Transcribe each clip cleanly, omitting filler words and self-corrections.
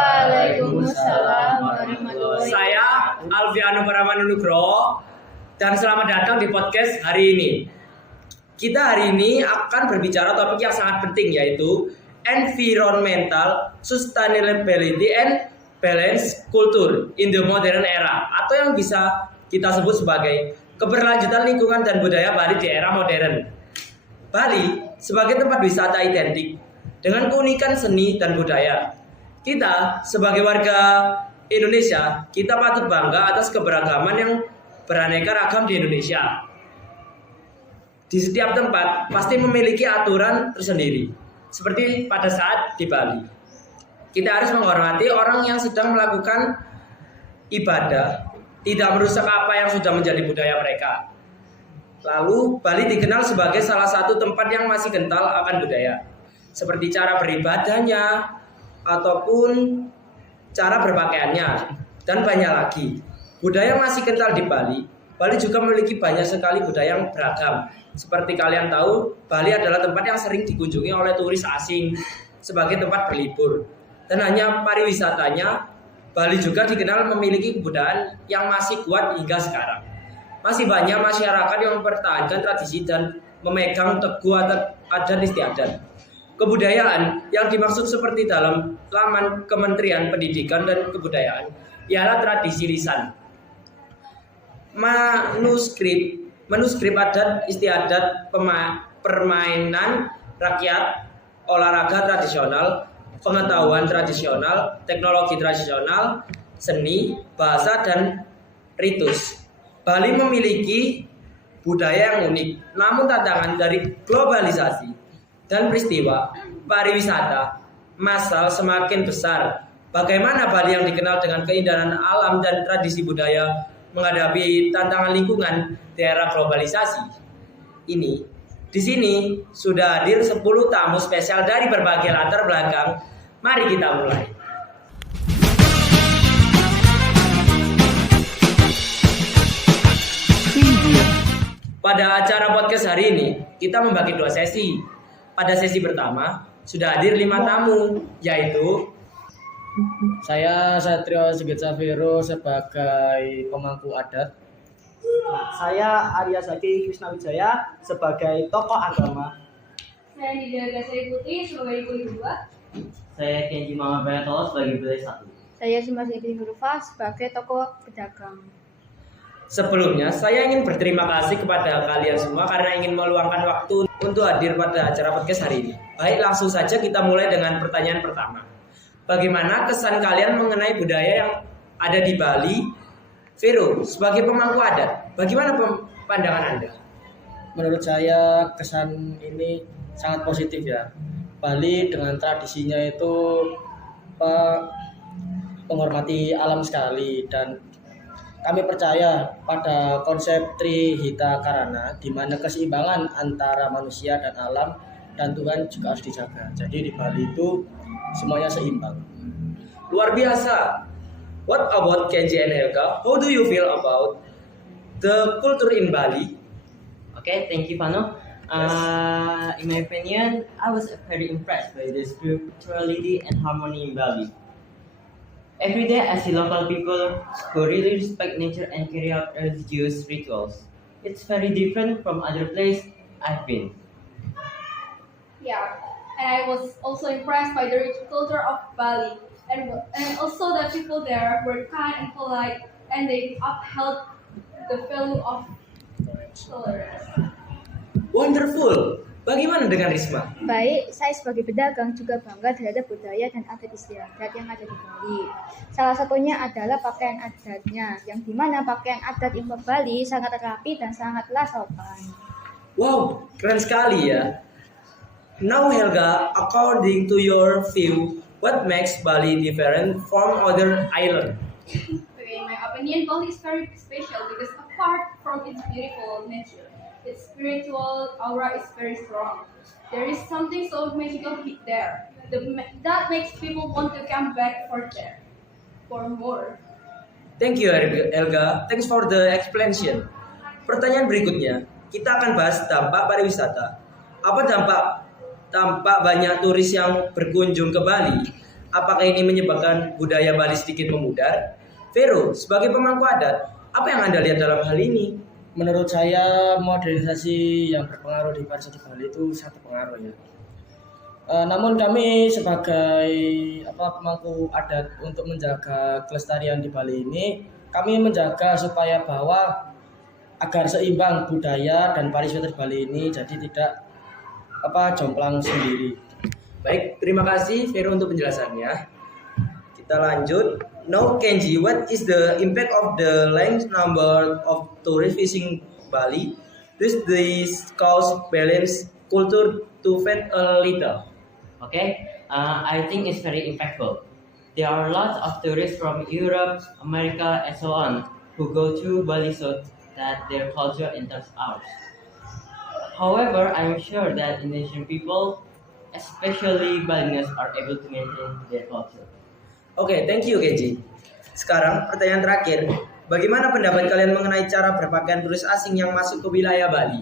Waalaikumsalam warahmatullahi wabarakatuh. Saya Alfiano Paramanunugroho dan selamat datang di podcast hari ini. Kita hari ini akan berbicara topik yang sangat penting, yaitu environmental sustainability and balance culture in the modern era, atau yang bisa kita sebut sebagai keberlanjutan lingkungan dan budaya Bali di era modern. Bali sebagai tempat wisata identik dengan keunikan seni dan budaya. Kita sebagai warga Indonesia, kita patut bangga atas keberagaman yang beraneka ragam di Indonesia. Di setiap tempat pasti memiliki aturan tersendiri, seperti pada saat di Bali. Kita harus menghormati orang yang sedang melakukan ibadah, tidak merusak apa yang sudah menjadi budaya mereka. Lalu, Bali dikenal sebagai salah satu tempat yang masih kental akan budaya, seperti cara beribadahnya, ataupun cara berpakaiannya, dan banyak lagi. Budaya masih kental di Bali. Bali juga memiliki banyak sekali budaya yang beragam. Seperti kalian tahu, Bali adalah tempat yang sering dikunjungi oleh turis asing sebagai tempat berlibur. Dan hanya pariwisatanya, Bali juga dikenal memiliki kebudayaan yang masih kuat hingga sekarang. Masih banyak masyarakat yang mempertahankan tradisi dan memegang teguh adat istiadat. Kebudayaan yang dimaksud seperti dalam laman Kementerian Pendidikan dan Kebudayaan ialah tradisi lisan, manuskrip adat istiadat, permainan rakyat, olahraga tradisional, pengetahuan tradisional, teknologi tradisional, seni, bahasa, dan ritus. Bali memiliki budaya yang unik, namun tantangan dari globalisasi dan peristiwa pariwisata massal semakin besar. Bagaimana Bali yang dikenal dengan keindahan alam dan tradisi budaya menghadapi tantangan lingkungan di era globalisasi ini? Di sini sudah hadir 10 tamu spesial dari berbagai latar belakang. Mari kita mulai. Pada acara podcast hari ini, kita membagi 2 sesi. Pada sesi pertama, sudah hadir 5 tamu, yaitu saya Satrio Sigit-Saviro sebagai pemangku adat. Saya Arya Zaki Krisnawijaya sebagai tokoh agama. Saya Nidia Gasari Putri sebagai kulit 2. Saya Kenji Mahabayatolo sebagai Bilai 1. Saya Simasidi Hurufa sebagai tokoh pedagang. sebelumnya saya ingin berterima kasih kepada kalian semua karena ingin meluangkan waktu untuk hadir pada acara podcast hari ini. Baik, langsung saja kita mulai dengan pertanyaan pertama. Bagaimana kesan kalian mengenai budaya yang ada di Bali? Vero, sebagai pemangku adat, bagaimana pandangan Anda? Menurut saya kesan ini sangat positif ya. Bali dengan tradisinya itu menghormati alam sekali, dan kami percaya pada konsep Trihita Karana, di mana keseimbangan antara manusia dan alam dan Tuhan juga harus dijaga. Jadi di Bali itu semuanya seimbang. Luar biasa. What about Kenji and Helga? How do you feel about the culture in Bali? Okay, thank you, Pano. In my opinion, I was very impressed by the spirituality and harmony in Bali. Every day, I see local people who really respect nature and carry out religious rituals. It's very different from other places I've been. Yeah, and I was also impressed by the rich culture of Bali, and also the people there were kind and polite, and they upheld the value of tolerance. Wonderful. Bagaimana dengan Risma? Baik, saya sebagai pedagang juga bangga terhadap budaya dan adat istiadat yang ada di Bali. Salah satunya adalah pakaian adatnya, yang dimana pakaian adat Imam Bali sangat rapi dan sangatlah sopan. Wow, keren sekali ya. Now Helga, according to your view, what makes Bali different from other islands? Okay, in my opinion, Bali is very special because apart from its beautiful nature, its spiritual aura is very strong. There is something so magical there that makes people want to come back for more. Thank you Helga, thanks for the explanation. Pertanyaan berikutnya, kita akan bahas dampak pariwisata. Apa dampak banyak turis yang berkunjung ke Bali? Apakah ini menyebabkan budaya Bali sedikit memudar? Vero, sebagai pemangku adat, apa yang Anda lihat dalam hal ini? Menurut saya modernisasi yang berpengaruh di pariwisata Bali itu sangat berpengaruh ya. Namun kami sebagai pemangku adat untuk menjaga kelestarian di Bali ini, kami menjaga supaya bahwa agar seimbang budaya dan pariwisata di Bali ini jadi tidak jomplang sendiri. Baik, terima kasih Vero untuk penjelasannya. Kita lanjut. Now Kenji, what is the impact of the large number of tourists visiting Bali? Does this cause balance culture to fade a little? Okay, I think it's very impactful. There are lots of tourists from Europe, America, and so on who go to Bali so that their culture enters ours. However, I'm sure that Indonesian people, especially Balinese, are able to maintain their culture. Oke, thank you Kenji. Sekarang pertanyaan terakhir. Bagaimana pendapat kalian mengenai cara berpakaian turis asing yang masuk ke wilayah Bali?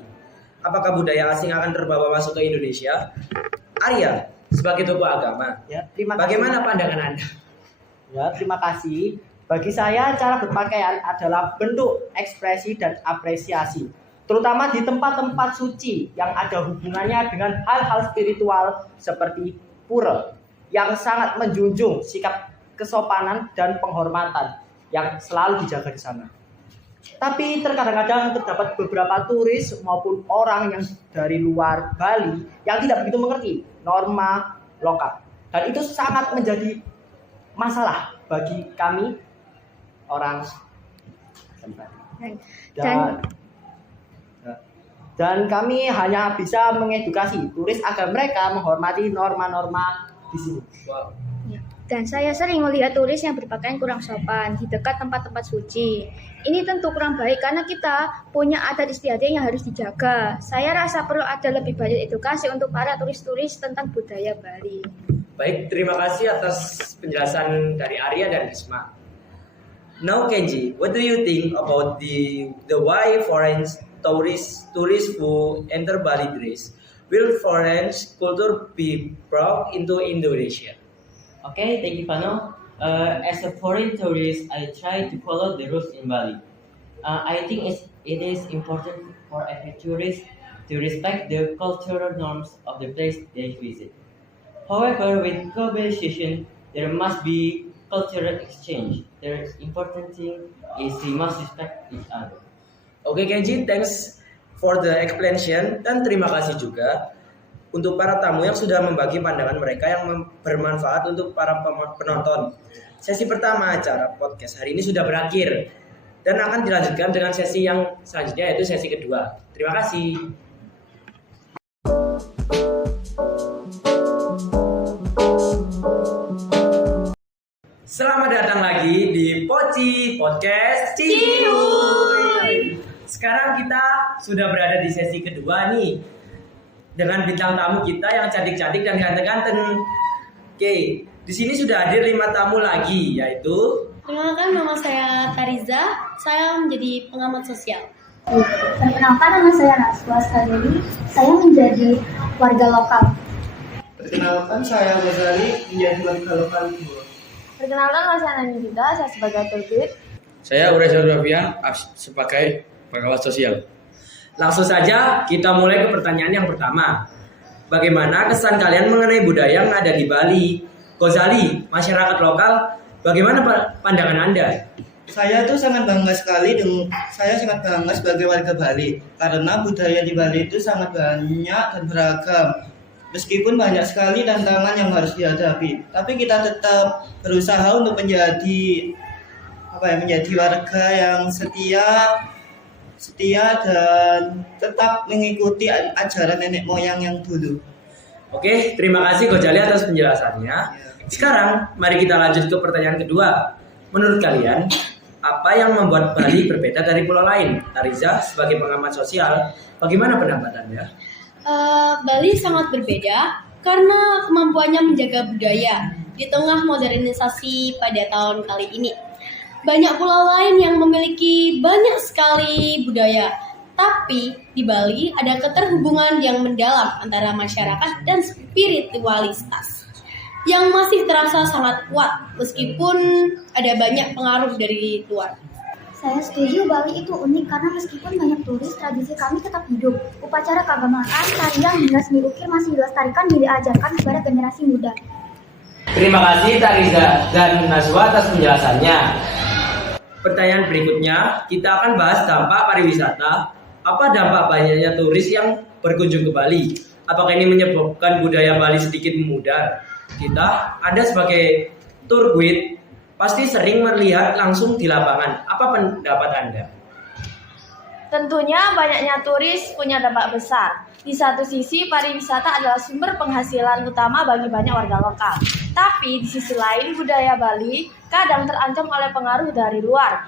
Apakah budaya asing akan terbawa masuk ke Indonesia? Arya, sebagai tokoh agama, Ya, terima kasih. bagaimana pandangan Anda? Ya, terima kasih. Bagi saya cara berpakaian adalah bentuk ekspresi dan apresiasi, terutama di tempat-tempat suci yang ada hubungannya dengan hal-hal spiritual seperti pura yang sangat menjunjung sikap kesopanan dan penghormatan yang selalu dijaga di sana. Tapi terkadang-kadang terdapat beberapa turis maupun orang yang dari luar Bali yang tidak begitu mengerti norma lokal. Dan itu sangat menjadi masalah bagi kami orang dan kami hanya bisa mengedukasi turis agar mereka menghormati norma-norma di sini. Wow. Ya. Dan saya sering melihat turis yang berpakaian kurang sopan di dekat tempat-tempat suci. Ini tentu kurang baik karena kita punya adat istiadat yang harus dijaga. Saya rasa perlu ada lebih banyak edukasi untuk para turis-turis tentang budaya Bali. Baik, terima kasih atas penjelasan dari Arya dan Risma. Now Kenji, what do you think about the why foreign tourists who enter Bali dress? Will foreign culture be brought into Indonesia? Okay, thank you, Pano. As a foreign tourist, I try to follow the rules in Bali. I think it is important for every tourist to respect the cultural norms of the place they visit. However, with globalization, there must be cultural exchange. The important thing is we must respect each other. Oke Kenji, thanks for the explanation dan terima kasih juga untuk para tamu yang sudah membagi pandangan mereka yang bermanfaat untuk para penonton. Sesi pertama acara podcast hari ini sudah berakhir dan akan dilanjutkan dengan sesi yang selanjutnya yaitu sesi kedua. Terima kasih. Selamat datang lagi di Poci Podcast Cihuy. Sekarang kita sudah berada di sesi kedua nih dengan bintang tamu kita yang cantik-cantik dan ganteng-ganteng. Oke, di sini sudah hadir 5 tamu lagi yaitu Perkenalkan, nama saya Tariza. Saya menjadi pengamat sosial. Perkenalkan, nama saya Naswa. Kali ini saya menjadi warga lokal. Perkenalkan, saya Ghazali menjadi warga lokal. Perkenalkan, nama saya Nani juga. Saya sebagai turbid. Saya Ureza Rafian sebagai pengawas sosial. langsung saja kita mulai ke pertanyaan yang pertama. Bagaimana kesan kalian mengenai budaya yang ada di Bali? Ghazali, masyarakat lokal, bagaimana pandangan Anda? Saya tuh sangat bangga sekali saya sangat bangga sebagai warga Bali karena budaya di Bali itu sangat banyak dan beragam. Meskipun banyak sekali tantangan yang harus dihadapi, tapi kita tetap berusaha untuk menjadi warga yang setia dan tetap mengikuti ajaran nenek moyang yang dulu. Oke, terima kasih Ghazali atas penjelasannya. Sekarang mari kita lanjut ke pertanyaan kedua. Menurut kalian, apa yang membuat Bali berbeda dari pulau lain? Tariza, sebagai pengamat sosial, bagaimana pendapat Anda? Bali sangat berbeda karena kemampuannya menjaga budaya di tengah modernisasi pada tahun kali ini. Banyak pulau lain yang memiliki banyak sekali budaya, tapi di Bali ada keterhubungan yang mendalam antara masyarakat dan spiritualitas. yang masih terasa sangat kuat meskipun ada banyak pengaruh dari luar. Saya setuju, Bali itu unik karena meskipun banyak turis, tradisi kami tetap hidup. Upacara keagamaan, tarian hingga seni ukir masih dilestarikan dan diajarkan kepada generasi muda. Terima kasih Tariza dan Najwa atas penjelasannya. Pertanyaan berikutnya, kita akan bahas dampak pariwisata. Apa dampak banyaknya turis yang berkunjung ke Bali? Apakah ini menyebabkan budaya Bali sedikit memudar? Kita, Anda sebagai tour guide, pasti sering melihat langsung di lapangan. Apa pendapat Anda? Tentunya banyaknya turis punya dampak besar. Di satu sisi, pariwisata adalah sumber penghasilan utama bagi banyak warga lokal. Tapi di sisi lain, budaya Bali kadang terancam oleh pengaruh dari luar.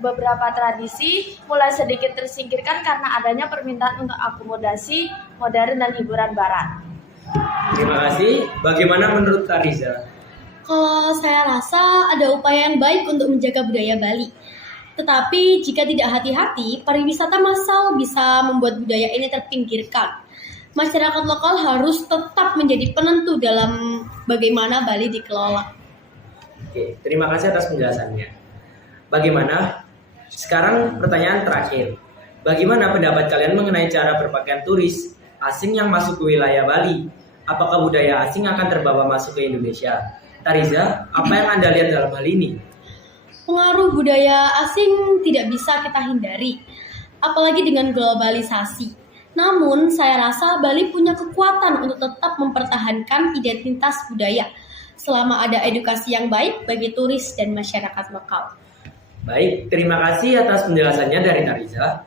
Beberapa tradisi mulai sedikit tersingkirkan karena adanya permintaan untuk akomodasi modern dan hiburan barat. Terima kasih. Bagaimana menurut Tariza? Kalau saya rasa ada upaya yang baik untuk menjaga budaya Bali. Tetapi jika tidak hati-hati, pariwisata massal bisa membuat budaya ini terpinggirkan. Masyarakat lokal harus tetap menjadi penentu dalam bagaimana Bali dikelola. Oke, terima kasih atas penjelasannya. Bagaimana? Sekarang pertanyaan terakhir. Bagaimana pendapat kalian mengenai cara berpakaian turis asing yang masuk ke wilayah Bali? Apakah budaya asing akan terbawa masuk ke Indonesia? Tariza, apa yang Anda lihat dalam hal ini? Pengaruh budaya asing tidak bisa kita hindari, apalagi dengan globalisasi. Namun, saya rasa Bali punya kekuatan untuk tetap mempertahankan identitas budaya selama ada edukasi yang baik bagi turis dan masyarakat lokal. Baik, terima kasih atas penjelasannya dari Tariza.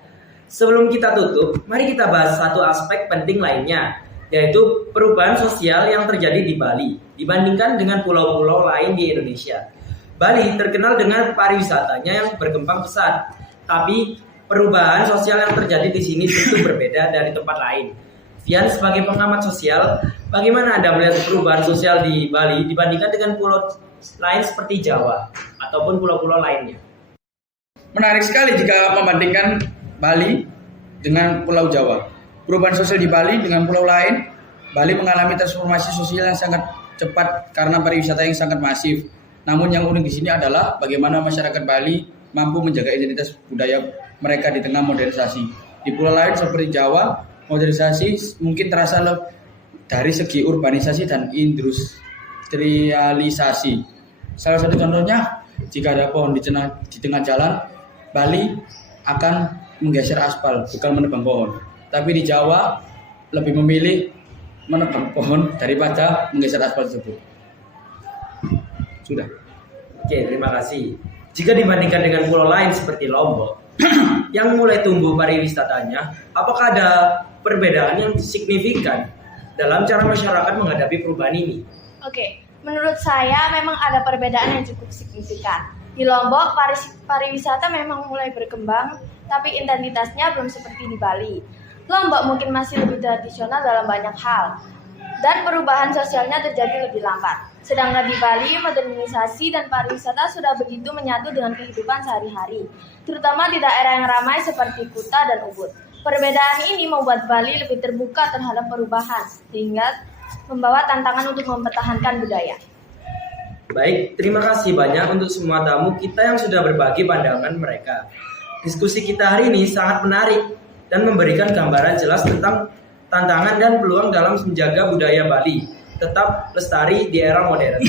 Sebelum kita tutup, mari kita bahas satu aspek penting lainnya, yaitu perubahan sosial yang terjadi di Bali dibandingkan dengan pulau-pulau lain di Indonesia. Bali terkenal dengan pariwisatanya yang berkembang pesat, tapi perubahan sosial yang terjadi di sini tentu berbeda dari tempat lain. Fian, sebagai pengamat sosial, bagaimana Anda melihat perubahan sosial di Bali dibandingkan dengan pulau lain seperti Jawa ataupun pulau-pulau lainnya? Menarik sekali jika membandingkan Bali dengan Pulau Jawa. Perubahan sosial di Bali dengan pulau lain, Bali mengalami transformasi sosial yang sangat cepat karena pariwisata yang sangat masif. Namun yang unik di sini adalah bagaimana masyarakat Bali mampu menjaga identitas budaya mereka di tengah modernisasi. Di pulau lain seperti Jawa, modernisasi mungkin terasa dari segi urbanisasi dan industrialisasi. Salah satu contohnya, jika ada pohon di tengah jalan, Bali akan menggeser aspal, bukan menebang pohon. Tapi di Jawa lebih memilih menebang pohon daripada menggeser aspal tersebut. Sudah. Oke, terima kasih. Jika dibandingkan dengan pulau lain seperti Lombok yang mulai tumbuh pariwisatanya, apakah ada perbedaan yang signifikan dalam cara masyarakat menghadapi perubahan ini? Oke, menurut saya memang ada perbedaan yang cukup signifikan. Di Lombok, pariwisata memang mulai berkembang, tapi intensitasnya belum seperti di Bali. Lombok mungkin masih lebih tradisional dalam banyak hal, dan perubahan sosialnya terjadi lebih lambat. Sedangkan di Bali, modernisasi dan pariwisata sudah begitu menyatu dengan kehidupan sehari-hari, terutama di daerah yang ramai seperti Kuta dan Ubud. Perbedaan ini membuat Bali lebih terbuka terhadap perubahan, sehingga membawa tantangan untuk mempertahankan budaya. Baik, terima kasih banyak untuk semua tamu kita yang sudah berbagi pandangan mereka. Diskusi kita hari ini sangat menarik dan memberikan gambaran jelas tentang tantangan dan peluang dalam menjaga budaya Bali tetap lestari di era modern.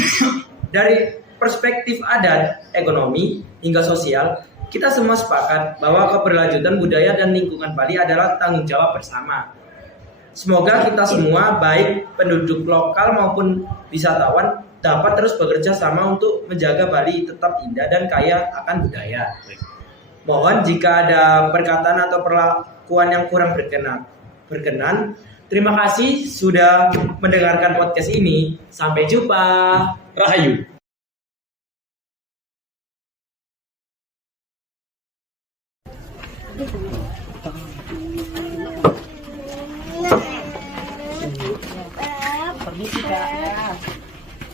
Dari perspektif adat, ekonomi, hingga sosial, kita semua sepakat bahwa keberlanjutan budaya dan lingkungan Bali adalah tanggung jawab bersama. Semoga kita semua, baik penduduk lokal maupun wisatawan, dapat terus bekerja sama untuk menjaga Bali tetap indah dan kaya akan budaya. Mohon jika ada perkataan atau perlakuan yang kurang berkenan, terima kasih sudah mendengarkan podcast ini. Sampai jumpa. Rahayu.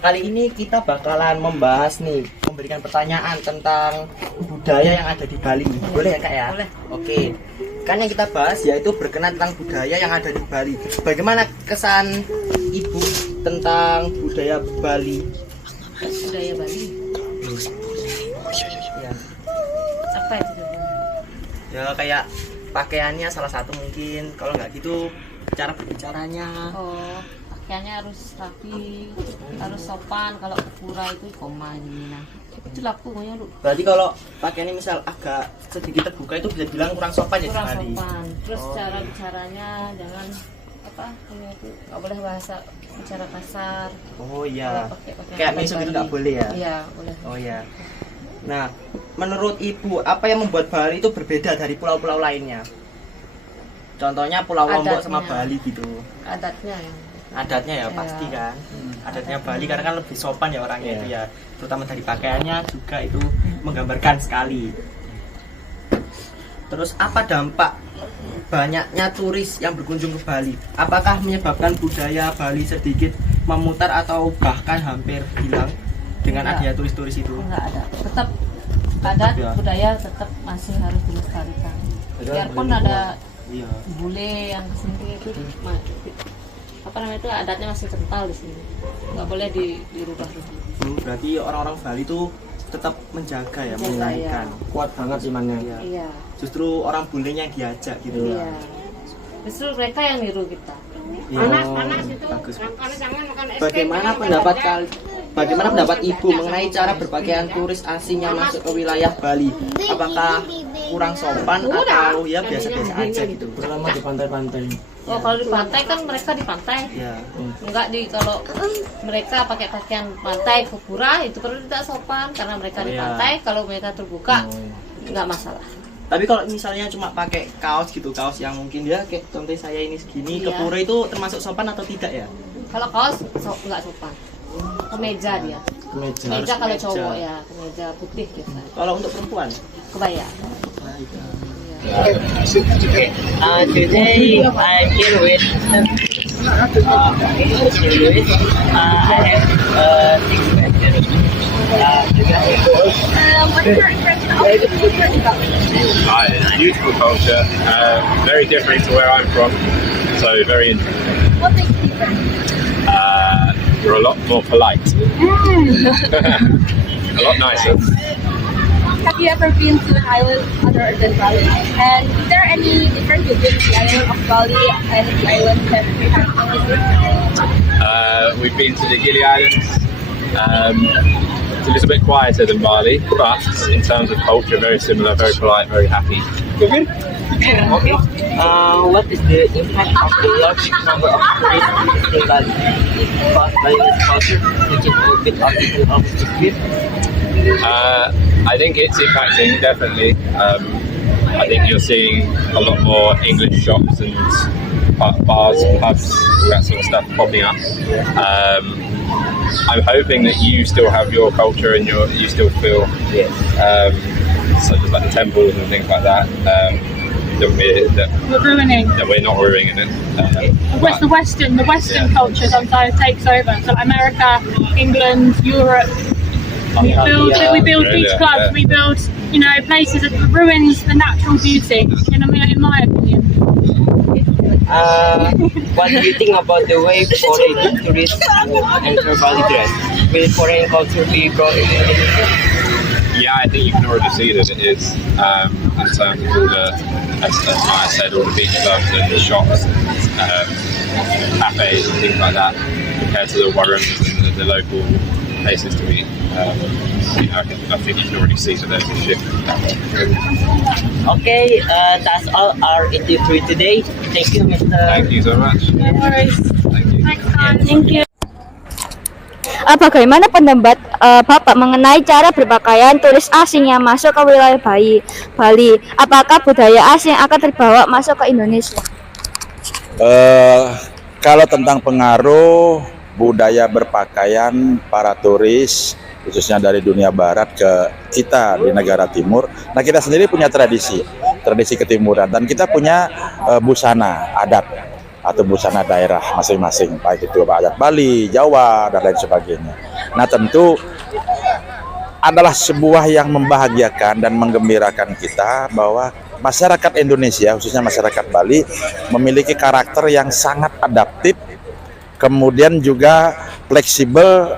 Kali ini kita bakalan membahas nih, memberikan pertanyaan tentang budaya yang ada di Bali. Boleh ya Kak ya? Boleh. Oke. Kan yang kita bahas yaitu berkenan tentang budaya yang ada di Bali. Bagaimana kesan Ibu tentang budaya Bali? Budaya Bali. Ya. Apa itu? Ya kayak pakaiannya salah satu mungkin. Kalau nggak gitu cara berbicaranya. Oh, pakaiannya harus rapi, harus sopan. Kalau ke pura itu koma ini. Nah, itu laku pokoknya lu. Berarti kalau pakaiannya misal agak sedikit terbuka itu bisa bilang kurang sopan ya di Kurang Bali. sopan. Terus cara bicaranya jangan apa namanya itu nggak boleh bahasa bicara kasar. Oh iya. Kalau pakai Kayak mesum itu nggak boleh ya? Iya boleh. Oh iya. Nah, menurut Ibu apa yang membuat Bali itu berbeda dari pulau-pulau lainnya? Contohnya Pulau Lombok sama Adatnya. Bali gitu. Adatnya ya. Adatnya ya Iya. pasti kan. Adatnya Bali karena kan lebih sopan ya orangnya itu ya. Terutama dari pakaiannya juga itu menggambarkan sekali. Terus apa dampak banyaknya turis yang berkunjung ke Bali? Apakah menyebabkan budaya Bali sedikit memutar atau bahkan hampir hilang dengan Enggak. adanya turis-turis itu? Enggak ada. Tetap adat ya. budaya tetap masih harus dilestarikan. Biarpun ada Iya. bule yang kesini itu apa namanya itu adatnya masih kental di sini. Nggak boleh dirubah-rubah. Berarti orang-orang Bali itu tetap menjaga ya, Menjaga, menunaikan. Kuat banget imannya. Iya. Iya. Justru orang bulenya yang diajak gitu. Iya. Justru mereka yang niru kita. Iya. Bagus. Bagaimana pendapat Ibu mengenai cara berpakaian turis asing yang masuk ke wilayah Bali? Apakah kurang sopan atau ya biasa-biasa aja gitu? Terutama di pantai-pantai. Oh kalau di pantai kan mereka di pantai. Ya. Enggak kalau mereka pakai pakaian pantai ke pura itu perlu tidak sopan karena mereka di Oh, iya. pantai. Kalau mereka terbuka nggak masalah. Tapi kalau misalnya cuma pakai kaos gitu, kaos yang mungkin ya kayak contoh saya ini segini, ke Iya. pura itu termasuk sopan atau tidak ya? Kalau kaos nggak sopan. Kemeja dia. Kemeja. Kemeja kalau kemeja. cowok ya kemeja putih biasa. Kalau untuk perempuan? Kebaya. Today I'm here with Louis. I have 6 questions. Hi, it's a beautiful culture, very different to where I'm from, so very interesting. What makes it different? We're a lot more polite, a lot nicer. Have you ever been to an island other than Bali? And is there any difference between the island of Bali and the island that we have visited? We've been to the Gili Islands. It's a little bit quieter than Bali, but in terms of culture, very similar, very polite, very happy. Okay. What is the impact of the large number of tourists in Bali? Caused by this culture, which is a bit artificial of the trip. I think it's impacting, definitely. I think you're seeing a lot more English shops and bars, pubs, all that sort of stuff popping up. I'm hoping that you still have your culture and you still feel, such as like the temples and things like that. That we're not ruining it. The Western culture sometimes takes over. So America, England, Europe. We build beach clubs. We build, places that ruins the natural beauty. In my opinion. What do you think about the way foreign tourists enter Bali dress? Will foreign culture be brought in Indonesia? Yeah, I think you can already see that it is, in terms of all the, as I said, all the beach clubs and the shops, cafes and things like that, compared to the Warrens and the local places to eat. I think you can already see that there's a shift. Okay, that's all our interview today. Thank you, Mr. Thank you so much. No worries. Thank you. Bagaimana pendapat Bapak mengenai cara berpakaian turis asing yang masuk ke wilayah Bali? Apakah budaya asing akan terbawa masuk ke Indonesia? Kalau tentang pengaruh budaya berpakaian para turis khususnya dari dunia barat ke kita di negara timur, nah kita sendiri punya tradisi ketimuran dan kita punya busana adat atau busana daerah masing-masing, baik itu adat Bali, Jawa dan lain sebagainya. Nah tentu adalah sebuah yang membahagiakan dan menggembirakan kita bahwa masyarakat Indonesia khususnya masyarakat Bali memiliki karakter yang sangat adaptif kemudian juga fleksibel,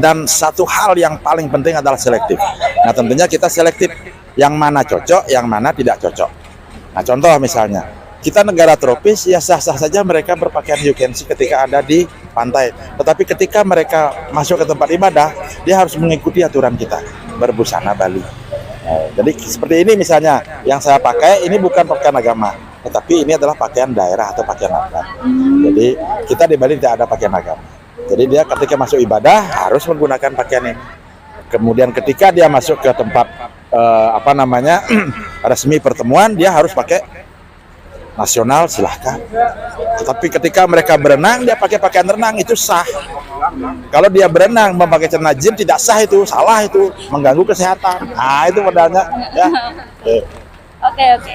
dan satu hal yang paling penting adalah selektif. Nah, tentunya kita selektif yang mana cocok, yang mana tidak cocok. Nah, contoh misalnya, kita negara tropis, ya sah-sah saja mereka berpakaian yukensi ketika ada di pantai. Tetapi ketika mereka masuk ke tempat ibadah, dia harus mengikuti aturan kita, berbusana Bali. Jadi seperti ini misalnya, yang saya pakai ini bukan pakaian agama, tetapi ini adalah pakaian daerah atau pakaian adat. Jadi kita di Bali tidak ada pakaian agama. Jadi dia ketika masuk ibadah harus menggunakan pakaian ini. Kemudian ketika dia masuk ke tempat resmi pertemuan, dia harus pakai nasional, silahkan. Tetapi ketika mereka berenang, dia pakai pakaian renang, itu sah. Kalau dia berenang memakai celana jeans, tidak sah, itu salah, itu mengganggu kesehatan. Nah, itu modalnya ya. Oke.